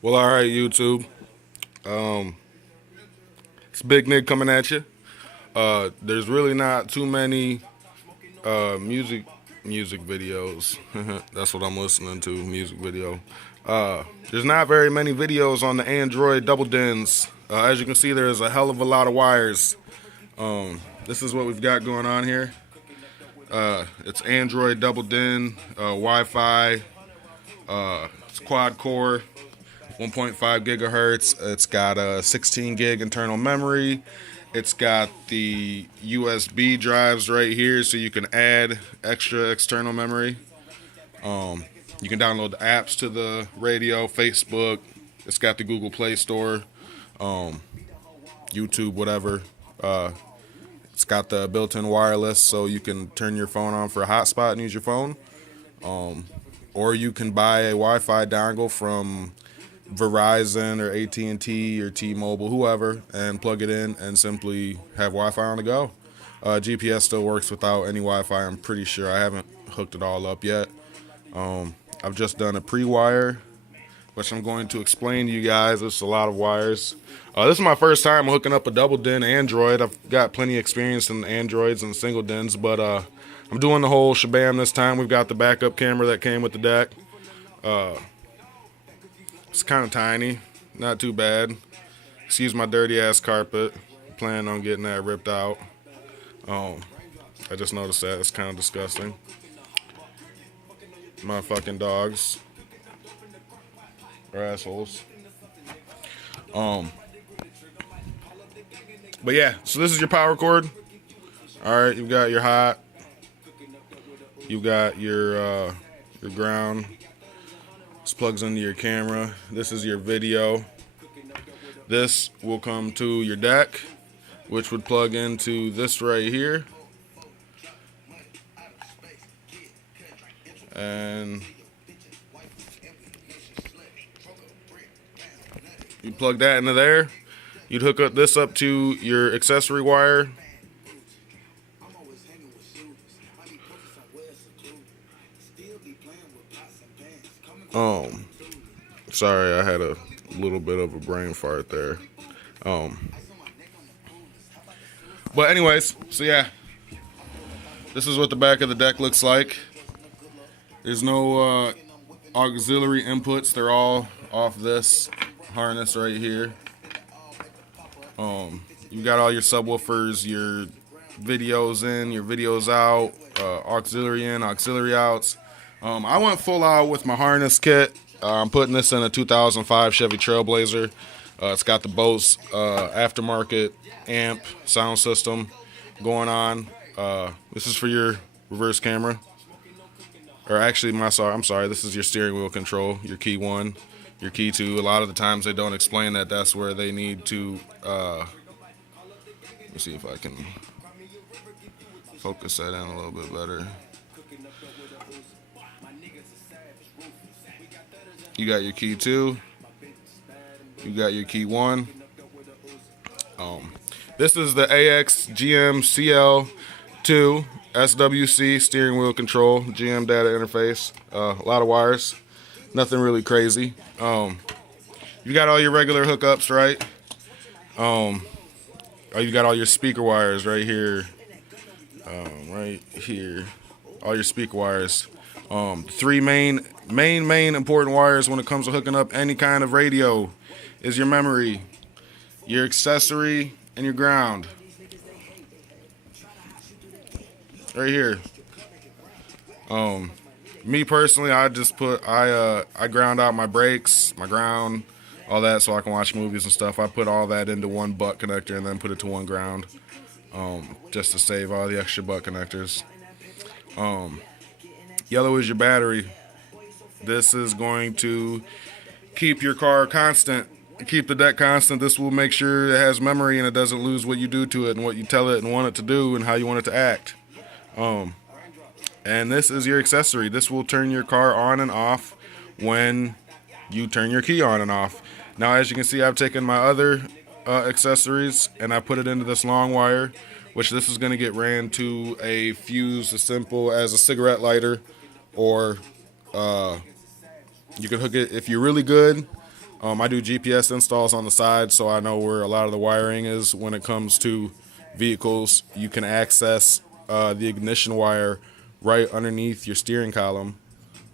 Well, all right, YouTube. It's Big Nick coming at you. There's really not too many music videos. That's what I'm listening to. Music video. There's not very many videos on the Android double DINs. As you can see, there's a hell of a lot of wires. This is what we've got going on here. It's Android double DIN, Wi-Fi. It's quad core. 1.5 gigahertz. It's got a 16 gig internal memory. It's got the USB drives right here, so you can add extra external memory. You can download the apps to the radio, Facebook. It's got the Google Play Store, YouTube, whatever. It's got the built-in wireless, so you can turn your phone on for a hotspot and use your phone. Or you can buy a Wi-Fi dongle from Verizon or AT&T or T-Mobile, whoever, and plug it in and simply have Wi-Fi on the go. GPS still works without any Wi-Fi. I'm pretty sure. I haven't hooked it all up yet. I've just done a pre-wire, which I'm going to explain to you guys. It's a lot of wires. This is my first time hooking up a double DIN Android. I've got plenty of experience in Androids and single DINs, but I'm doing the whole shabam this time. We've got the backup camera that came with the deck. It's kind of tiny, not too bad. Excuse my dirty ass carpet. Planning on getting that ripped out. I just noticed that. It's kind of disgusting. My fucking dogs are assholes. But yeah, so this is your power cord. All right, you've got your hot. You've got your ground. This plugs into your camera. This is your video. This will come to your deck, which would plug into this right here. And you plug that into there. You'd hook up this up to your accessory wire. Sorry, I had a little bit of a brain fart there. But anyways, so yeah, this is what the back of the deck looks like. There's no auxiliary inputs. They're all off this harness right here. You got all your subwoofers, your videos in, your videos out, auxiliary in, auxiliary outs. I went full out with my harness kit. I'm putting this in a 2005 Chevy Trailblazer. It's got the Bose aftermarket amp sound system going on. This is for your reverse camera. Or actually, I'm sorry. This is your steering wheel control, your key 1, your key 2. A lot of the times they don't explain that. That's where they need to. Let me see if I can focus that in a little bit better. You got your key 2. You got your key 1. This is the AX GM CL2 SWC steering wheel control, GM data interface. A lot of wires. Nothing really crazy. You got all your regular hookups, right? You got all your speaker wires right here. Right here. All your speaker wires. Three main important wires when it comes to hooking up any kind of radio is your memory, your accessory, and your ground. Right here. Me personally, I ground out my brakes, my ground, all that, so I can watch movies and stuff. I put all that into one butt connector and then put it to one ground, just to save all the extra butt connectors. Yellow is your battery. This is going to keep your car constant, keep the deck constant. This will make sure it has memory and it doesn't lose what you do to it and what you tell it and want it to do and how you want it to act. And this is your accessory. This will turn your car on and off when you turn your key on and off. Now, as you can see, I've taken my other accessories and I put it into this long wire, which this is going to get ran to a fuse as simple as a cigarette lighter, or you can hook it, if you're really good, I do GPS installs on the side, so I know where a lot of the wiring is when it comes to vehicles. You can access the ignition wire right underneath your steering column.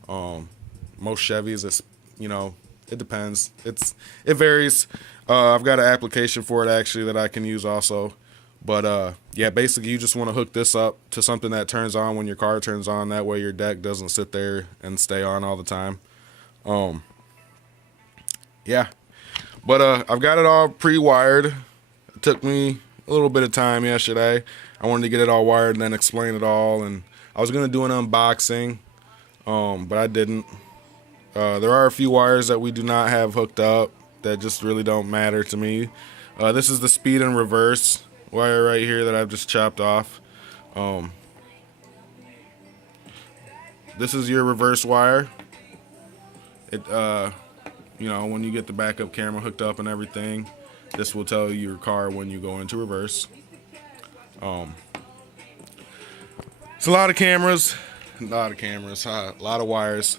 Most Chevys, it's, you know, it depends. It varies. I've got an application for it actually that I can use also. But yeah, basically you just want to hook this up to something that turns on when your car turns on. That way your deck doesn't sit there and stay on all the time. Yeah, but I've got it all pre-wired. It took me a little bit of time yesterday. I wanted to get it all wired and then explain it all. And I was gonna do an unboxing, but I didn't. There are a few wires that we do not have hooked up that just really don't matter to me. This is the speed and reverse wire right here that I've just chopped off. This is your reverse wire. It you know, when you get the backup camera hooked up and everything, this will tell your car when you go into reverse. It's a lot of cameras, a lot of wires.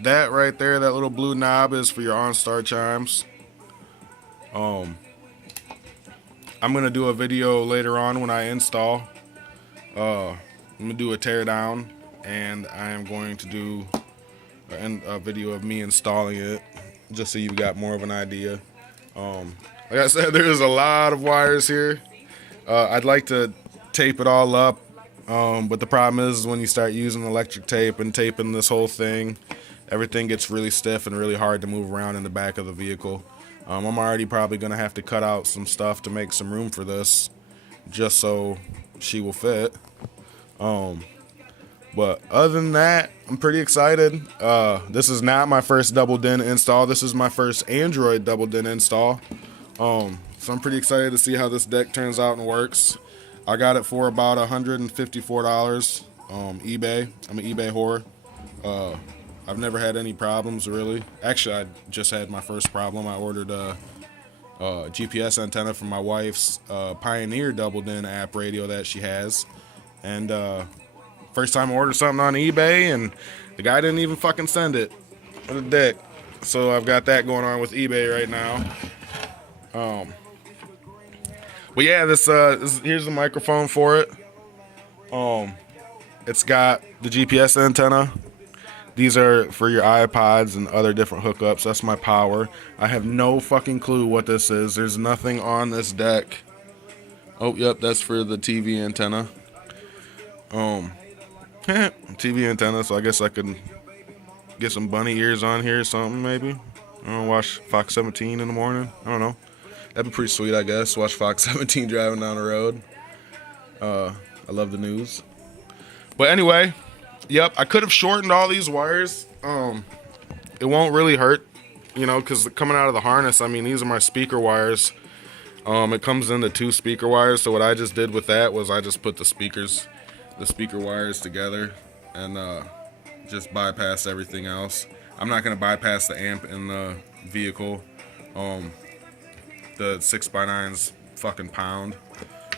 That right there, that little blue knob is for your OnStar chimes. I'm gonna do a video later on when I install. I'm gonna do a teardown, and I am going to do a video of me installing it, just so you've got more of an idea. Like I said, there's a lot of wires here. I'd like to tape it all up, but the problem is when you start using electric tape and taping this whole thing, everything gets really stiff and really hard to move around in the back of the vehicle. I'm already probably going to have to cut out some stuff to make some room for this, just so she will fit. But other than that, I'm pretty excited. This is not my first double DIN install. This is my first Android double DIN install. So I'm pretty excited to see how this deck turns out and works. I got it for about $154. eBay. I'm an eBay whore. I've never had any problems, really. Actually, I just had my first problem. I ordered a GPS antenna from my wife's Pioneer double DIN app radio that she has. And first time I ordered something on eBay, and the guy didn't even fucking send it. What a dick. So I've got that going on with eBay right now. But yeah, here's the microphone for it. It's got the GPS antenna. These are for your iPods and other different hookups. That's my power. I have no fucking clue what this is. There's nothing on this deck. Oh, yep, that's for the TV antenna. TV antenna, so I guess I could get some bunny ears on here or something, maybe. I don't know, watch Fox 17 in the morning. I don't know. That'd be pretty sweet, I guess. Watch Fox 17 driving down the road. I love the news. But anyway, yep, I could have shortened all these wires. It won't really hurt, you know, because coming out of the harness, I mean, these are my speaker wires. It comes into 2 speaker wires, so what I just did with that was I just put the speaker wires together and just bypass everything else. I'm not going to bypass the amp in the vehicle. The 6x9's fucking pound.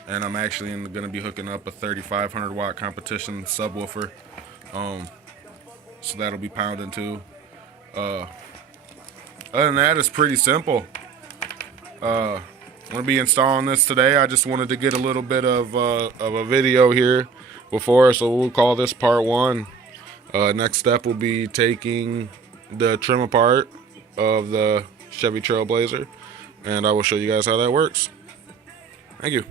And I'm actually going to be hooking up a 3500 watt competition subwoofer. So that'll be pounding too. Other than that, it's pretty simple. I'm going to be installing this today. I just wanted to get a little bit of a video here before, so we'll call this part 1. Next step will be taking the trim apart of the Chevy Trailblazer, and I will show you guys how that works. Thank you.